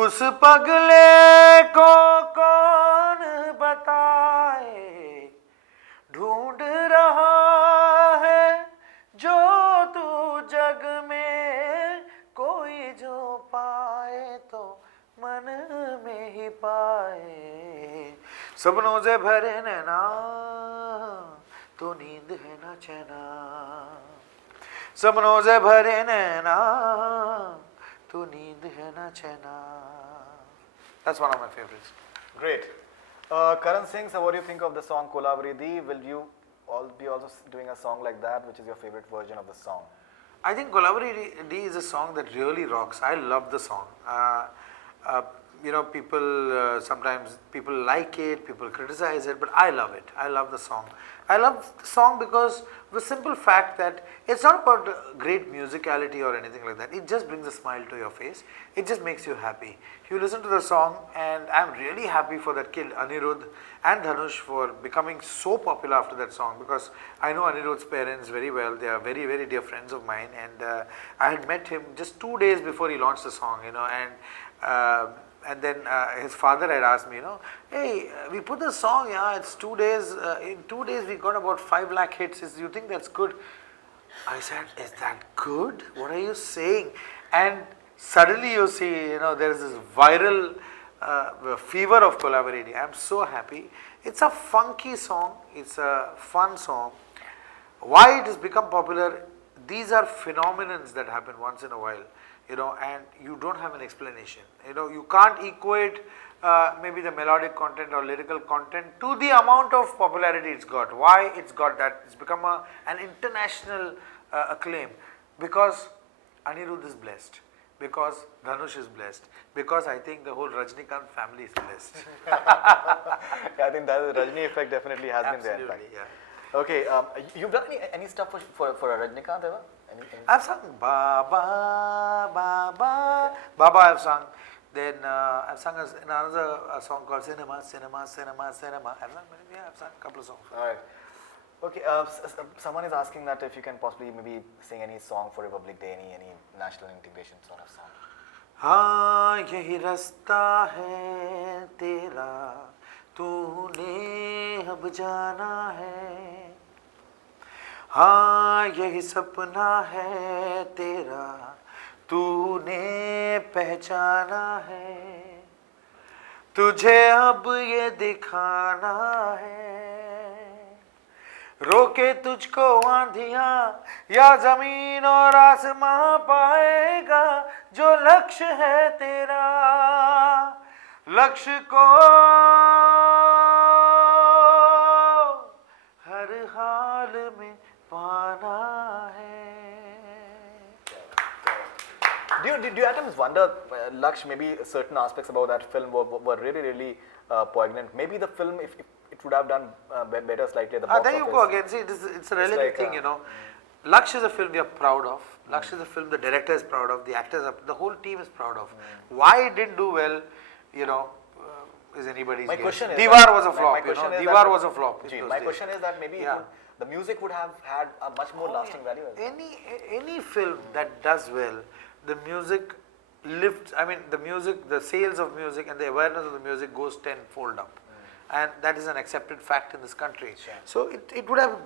उस पगले को कौन बताए, ढूंढ रहा है जो तू जग में, कोई जो पाए तो मन में ही पाए, सपनों से भरे नैना तो नींद है ना चैना, सपनों से भरे नैना तो नींद है ना चैना. That's one of my favorites. Great. Karan Singh, so what do you think of the song Kolavari Di? Will you all be also doing a song like that? Which is your favorite version of the song? I think Kolavari D is a song that really rocks. I love the song. People sometimes people like it, people criticize it, but I love it. I love the song. I love the song because the simple fact that it's not about great musicality or anything like that. It just brings a smile to your face. It just makes you happy. You listen to the song, and I'm really happy for that kid Anirudh and Dhanush for becoming so popular after that song, because I know Anirudh's parents very well. They are very, very dear friends of mine, and I had met him just 2 days before he launched the song, and then his father had asked me, hey, we put the song, yeah, it's 2 days, in 2 days we got about 5 lakh hits, you think that's good? I said, is that good? What are you saying? And suddenly you see, there is this viral fever of Kolavari. I'm so happy. It's a funky song, it's a fun song. Why it has become popular, these are phenomenons that happen once in a while. And you don't have an explanation. You can't equate maybe the melodic content or lyrical content to the amount of popularity it's got. Why it's got that? It's become an international acclaim because Anirudh is blessed, because Dhanush is blessed, because I think the whole Rajnikant family is blessed. Yeah, I think that the Rajni effect definitely has been there. Absolutely, yeah. Okay, you've done any stuff for Rajnikant ever? I've sung Baba, Baba, Baba I've sung. Then I've sung another song called Cinema, Cinema, Cinema, Cinema. I've sung a couple of songs. Alright. Okay, someone is asking that if you can possibly maybe sing any song for Republic Day, any national integration sort of song. हाँ यही रास्ता है तेरा, तूने अब जाना है, हाँ यही सपना है तेरा, तूने पहचाना है, तुझे अब ये दिखाना है, रोके तुझको आंधियां या जमीन और आसमां, पाएगा जो लक्ष्य है तेरा, लक्ष्य को हर हाल में पाना है. Do you at times wonder, Laksh, maybe certain aspects about that film were really poignant? Maybe the film, if it would have done better slightly at the box There you office. go again. See, it's a relative like, thing, Laksh is a film we are proud of. Laksh is a film the director is proud of, the actors are, the whole team is proud of. Why it didn't do well, is anybody's My guess. question is Diwar was a flop, my question is Diwar that- was a flop. Gee, my question is that maybe Yeah. the music would have had a much more lasting value. As well. Any film that does well, the music lifts, the music, the sales of music and the awareness of the music goes tenfold up. And that is an accepted fact in this country. Sure. So it would have,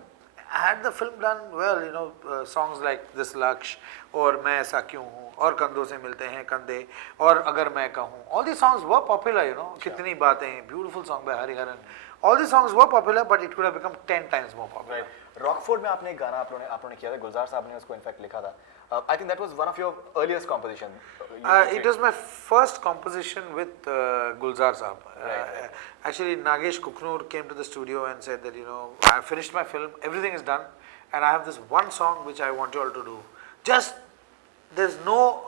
had the film done well, songs like this Laksh, or Main Aisa Kyun Hu, or Kandon Se Milte Hain Kande, or Agar Main Kahun. All these songs were popular, Kitni Baatein, beautiful song by Hariharan. All these songs were popular, but it could have become 10 times more popular. Right. Rockford में आपने एक गाना आप लोगों ने किया था, गुलजार साहब ने उसको इनफैक्ट लिखा था. I think that was one of your earliest composition. It was my first composition with Gulzar Saab. Right. Actually, Nagesh Kuknur came to the studio and said that, I finished my film, everything is done, and I have this one song which I want you all to do. Just, there's no,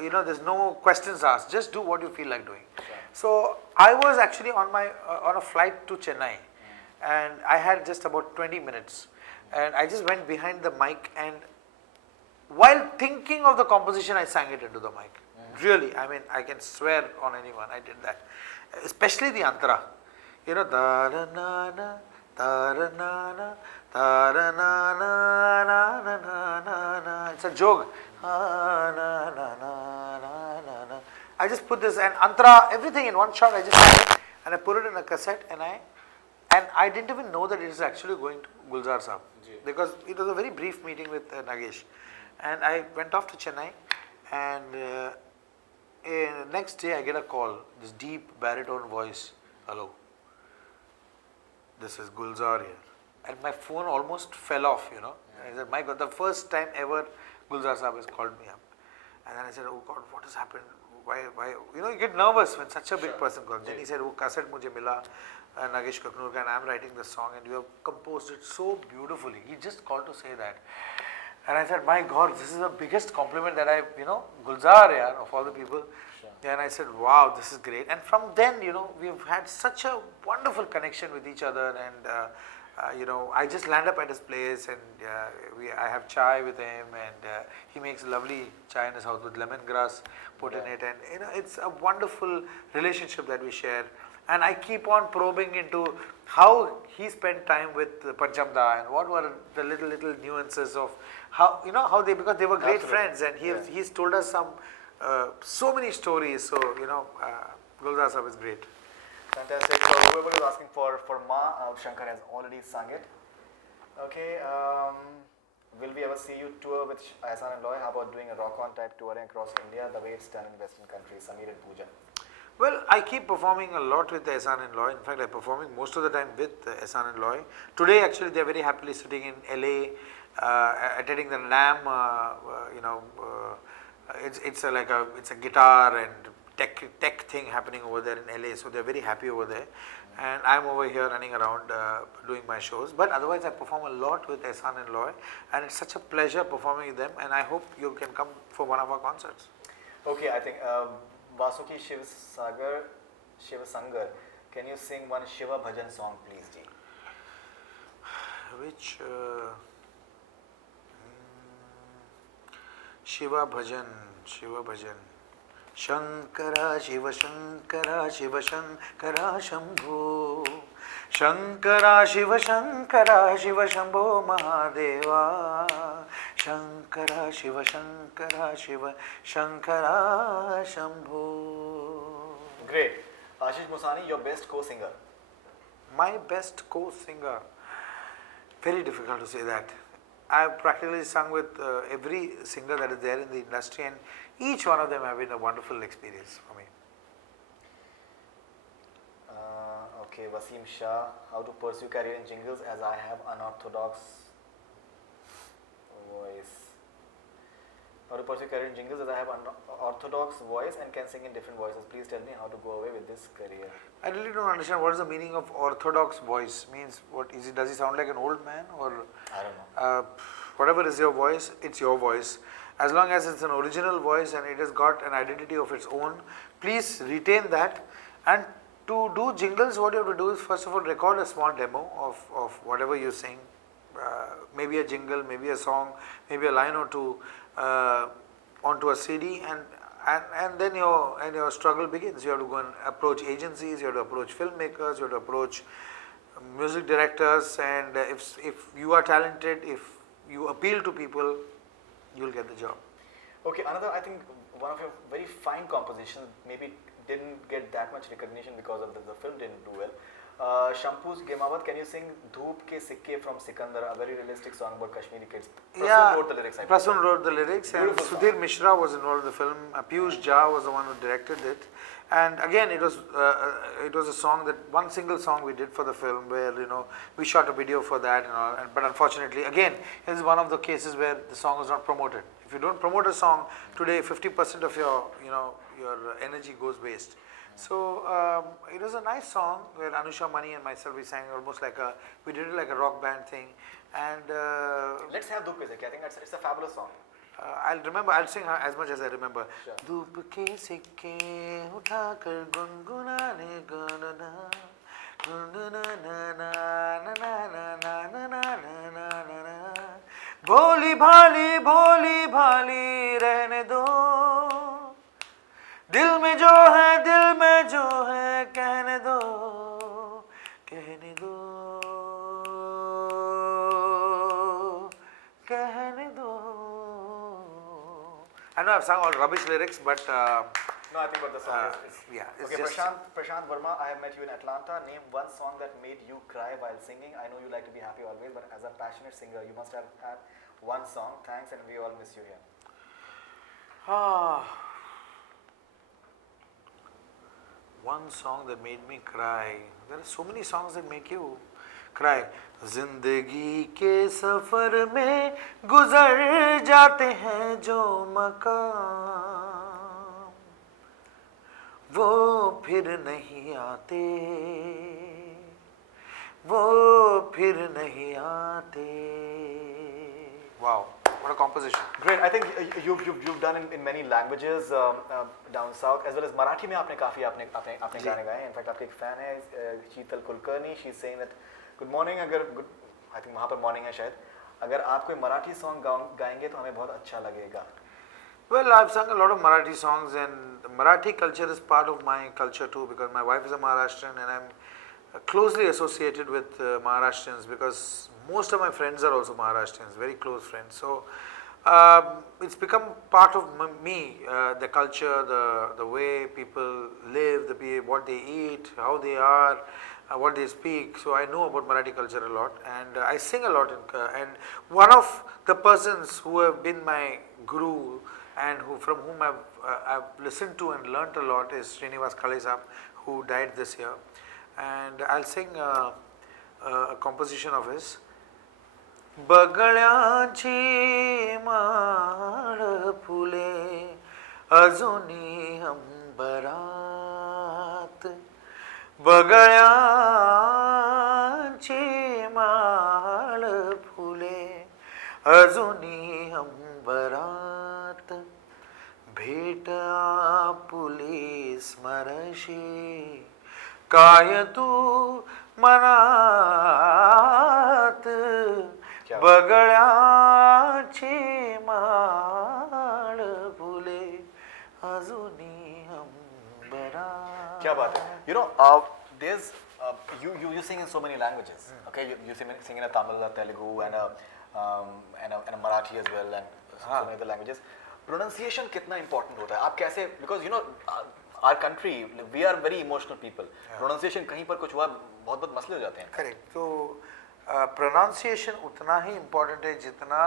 there's no questions asked. Just do what you feel like doing. Sure. So I was actually on a flight to Chennai, and I had just about 20 minutes, and I just went behind the mic, and while thinking of the composition, I sang it into the mic. Really, I can swear on anyone, I did that. Especially the antara. Da-ra-na-na, da-ra-na-na, Ta na na na na na na na. It's a joke. Na na na na na na. I just put this and Antara, everything in one shot. I just had it and I put it in a cassette and I didn't even know that it is actually going to Gulzar Saab because it was a very brief meeting with Nagesh, and I went off to Chennai, and next day I get a call, this deep baritone voice, hello, this is Gulzar here, and my phone almost fell off, you know. I said, my God, the first time ever Gulzar Saab has called me up, and then I said, oh God, what has happened? Why, you know, you get nervous when such a big person calls. Then he said, oh, cassette mujhe mila, Nagesh Kaknurka, and I'm writing the song, and you have composed it so beautifully. He just called to say that. And I said, my God, this is the biggest compliment that I've, you know, Gulzar, yeah, of all the people. Sure. And I said, wow, this is great. And from then, you know, we've had such a wonderful connection with each other. And, you know, I just land up at his place and I have chai with him, and he makes lovely chai in his house with lemongrass put in it. And, you know, it's a wonderful relationship that we share. And I keep on probing into how he spent time with Panchamda and what were the little nuances of how, you know, how they, because they were great friends, and he's told us some, so many stories. So, you know, Gulzar Saab is great. Fantastic. So whoever is asking for Ma, Shankar has already sung it. Okay. Will we ever see you tour with Ehsan and Loy? How about doing a rock-on type touring across India, the way it's done in Western countries, Samir and Pooja? Well, I keep performing a lot with Ehsan and Loy. In fact, I'm performing most of the time with Ehsan and Loy. Today, actually, they're very happily sitting in LA, attending the NAM. You know, it's a guitar and tech thing happening over there in LA. So they're very happy over there, and I'm over here running around doing my shows. But otherwise, I perform a lot with Ehsan and Loy, and it's such a pleasure performing with them. And I hope you can come for one of our concerts. Okay, I think. Vasuki Shiva Sangar, can you sing one Shiva Bhajan song, please, Ji? Which Shiva Bhajan. Shankara Shiva Shankara Shiva Shankara Shambho. Shankara Shiva Shankara Shiva Shambho Mahadeva. Shankara Shiva Shankara Shiva Shankara Shambho. Great. Ashish Musani, your best co-singer? My best co-singer? Very difficult to say that. I've practically sung with every singer that is there in the industry, and each one of them have been a wonderful experience for me. Okay, Wasim Shah, how to pursue career in jingles as I have unorthodox voice. How to pursue career in jingles as I have unorthodox voice and can sing in different voices. Please tell me how to go away with this career. I really don't understand what is the meaning of orthodox voice. Means what is it? Does he sound like an old man, or I don't know. Whatever is your voice, it's your voice. As long as it's an original voice and it has got an identity of its own, please retain that. And to do jingles, what you have to do is first of all record a small demo of whatever you sing. Maybe a jingle, maybe a song, maybe a line or two onto a CD, and then your struggle begins. You have to go and approach agencies, you have to approach filmmakers, you have to approach music directors, and if you are talented, if you appeal to people, you will get the job. Okay, another, I think one of your very fine compositions maybe didn't get that much recognition because of the film didn't do well. Shampu's Gemawat, can you sing Dhoop Ke Sikke from Sikandar, a very realistic song about Kashmiri kids? Prasun wrote the lyrics. Prasun wrote the lyrics, and Sudhir song. Mishra was involved in the film. Piyush Jha was the one who directed it. And again, it was a song that, one single song we did for the film, where, you know, we shot a video for that and all. But unfortunately, again, this is one of the cases where the song was not promoted. If you don't promote a song today, 50% of your energy goes waste. So it was a nice song where Anusha Mani and myself, we sang almost we did it like a rock band thing. And let's have Dhoop Ke Sikke. I think it's a fabulous song. I'll sing as much as I remember. Sure. Dhoop ke sikke uthakar gungunane gunana gunana na na na na na na na na na भोली भाली रहने दो दिल में जो है कहने दो know I've sung all rubbish lyrics, but No, I think what the song is. yeah, it's Okay, just Prashant Verma, I have met you in Atlanta. Name one song that made you cry while singing. I know you like to be happy always, but as a passionate singer, you must have had one song. Thanks, and we all miss you here. one song that made me cry. There are so many songs that make you cry. जिंदगी के सफर में गुजर जाते हैं जो मकाम, वो फिर नहीं आते, वो फिर नहीं आते. Wow, what a composition. Great. I think you've done in many languages down south as well as Marathi में आपने काफी आपने गाने गाए. In fact, आपके एक fan है शीतल Kulkarni. She's saying that good morning. अगर I think वहाँ पर morning है शायद. अगर आप कोई मराठी song गाएंगे तो हमें बहुत अच्छा लगेगा. Well, I've sung a lot of Marathi songs, and Marathi culture is part of my culture too, because my wife is a Maharashtrian and I'm closely associated with Maharashtrians, because most of my friends are also Maharashtrians, very close friends. So it's become part of me, the culture, the way people live, what they eat, how they are, what they speak. So I know about Marathi culture a lot, and I sing a lot. And one of the persons who have been my guru and from whom I've listened to and learnt a lot is Srinivas Kalisap, who died this year. And I'll sing a composition of his. बगळ्याची माळ फुले अजूनी अंबरात, बगळ्याची माळ फुले अजूनी अंबरात, भेट आपुली स्मरशी काय तू मनात, बगळ्याची माळ फुले अजूनी अंबरात. क्या बात है. You know, there's you sing in so many languages. Okay, you sing in a Tamil, a Telugu, and a Marathi as well, and so many other languages. Pronunciation कितना important होता है? आप कैसे, because you know our country, we are very emotional people. Pronunciation कहीं पर कुछ हुआ बहुत मसले हो जाते हैं. Correct. तो pronunciation उतना ही important है जितना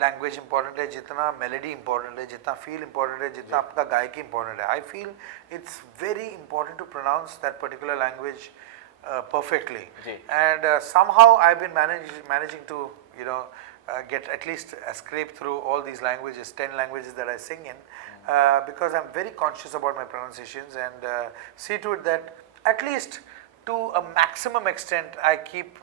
language important है, जितना melody important है, जितना feel important है, जितना आपका गायकी important है. I feel it's very important to pronounce that particular language perfectly. And somehow I've been managing to, you know, get at least scrape through all these languages, 10 languages that I sing in, because I'm very conscious about my pronunciations, and see to it that at least to a maximum extent I keep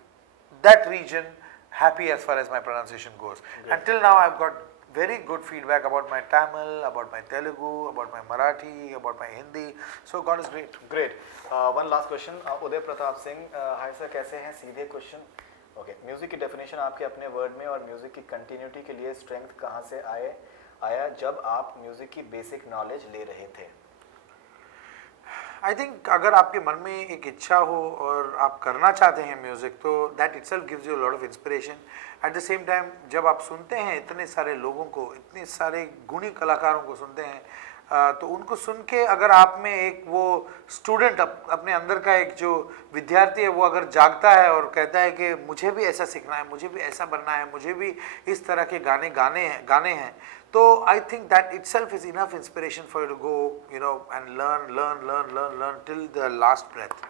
that region happy as far as my pronunciation goes. Great. Until now I've got very good feedback about my Tamil, about my Telugu, about my Marathi, about my Hindi. So God is great. Great. One last question. Uday Pratap Singh, hi sir, कैसे हैं? सीधे question. Okay. Music की definition आपके अपने word में, और music की continuity के लिए strength कहाँ से आया जब आप music की basic knowledge ले रहे थे? I think अगर आपके मन में एक इच्छा हो और आप करना चाहते हैं म्यूज़िक, तो that itself gives you a lot of inspiration. At the same time, जब आप सुनते हैं इतने सारे लोगों को, इतने सारे गुणी कलाकारों को सुनते हैं, तो उनको सुन के अगर आप में एक वो स्टूडेंट अपने अंदर का एक जो विद्यार्थी है वो अगर जागता है और कहता है कि मुझे भी ऐसा सीखना है, मुझे भी ऐसा बनना है, मुझे भी इस तरह के गाने हैं, तो I think that itself is enough inspiration for you to go, you know, and learn till the last breath.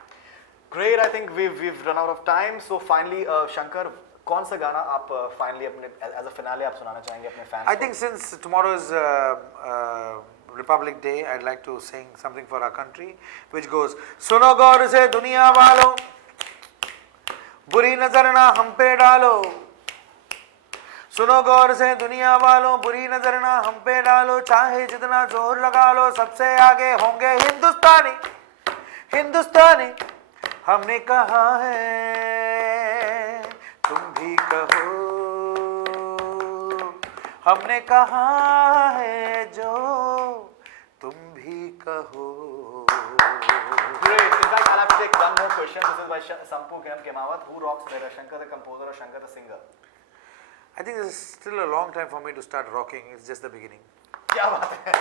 Great. I think we've run out of time. So finally, Shankar, कौन सा गाना आप finally अपने as a finale आप सुनाना चाहेंगे अपने fans को? I think since tomorrow is Republic Day, I'd like to sing something for our country, which goes, सुनो गौर से दुनिया वालों, बुरी नजर ना हम पे डालो, सुनो गौर से दुनिया वालों, बुरी नजर ना हम पे डालो, चाहे जितना जोर लगा लो, सबसे आगे होंगे हिंदुस्तानी, हिंदुस्तानी. हमने कहा है, तुम भी कहो, हमने कहा है जो तुम भी कहो. Great. In fact, I'll have to take one more question. This is by Sampu Kemawat. Who rocks better, Shankar the composer or Shankar the singer? I think there's still a long time for me to start rocking. It's just the beginning. क्या बात है.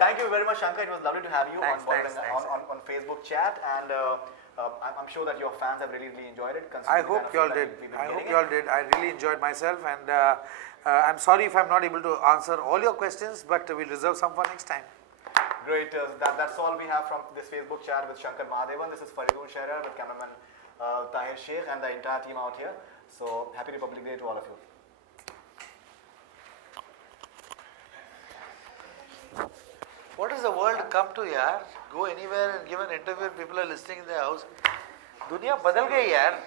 Thank you very much, Shankar. It was lovely to have you Thanks, on, thanks, thanks. on Facebook chat, and I'm sure that your fans have really enjoyed it. I considering the hope kind of you all feedback did. we've been I hope getting you all did. I really enjoyed myself, and I'm sorry if I'm not able to answer all your questions, but we'll reserve some for next time. Great. That's all we have from this Facebook chat with Shankar Mahadevan. This is Faridun Sherar with cameraman Tahir Sheikh and the entire team out here. So happy Republic Day to all of you. What does the world come to, yaar? Go anywhere and give an interview and people are listening in their house. दुनिया बदल गई यार.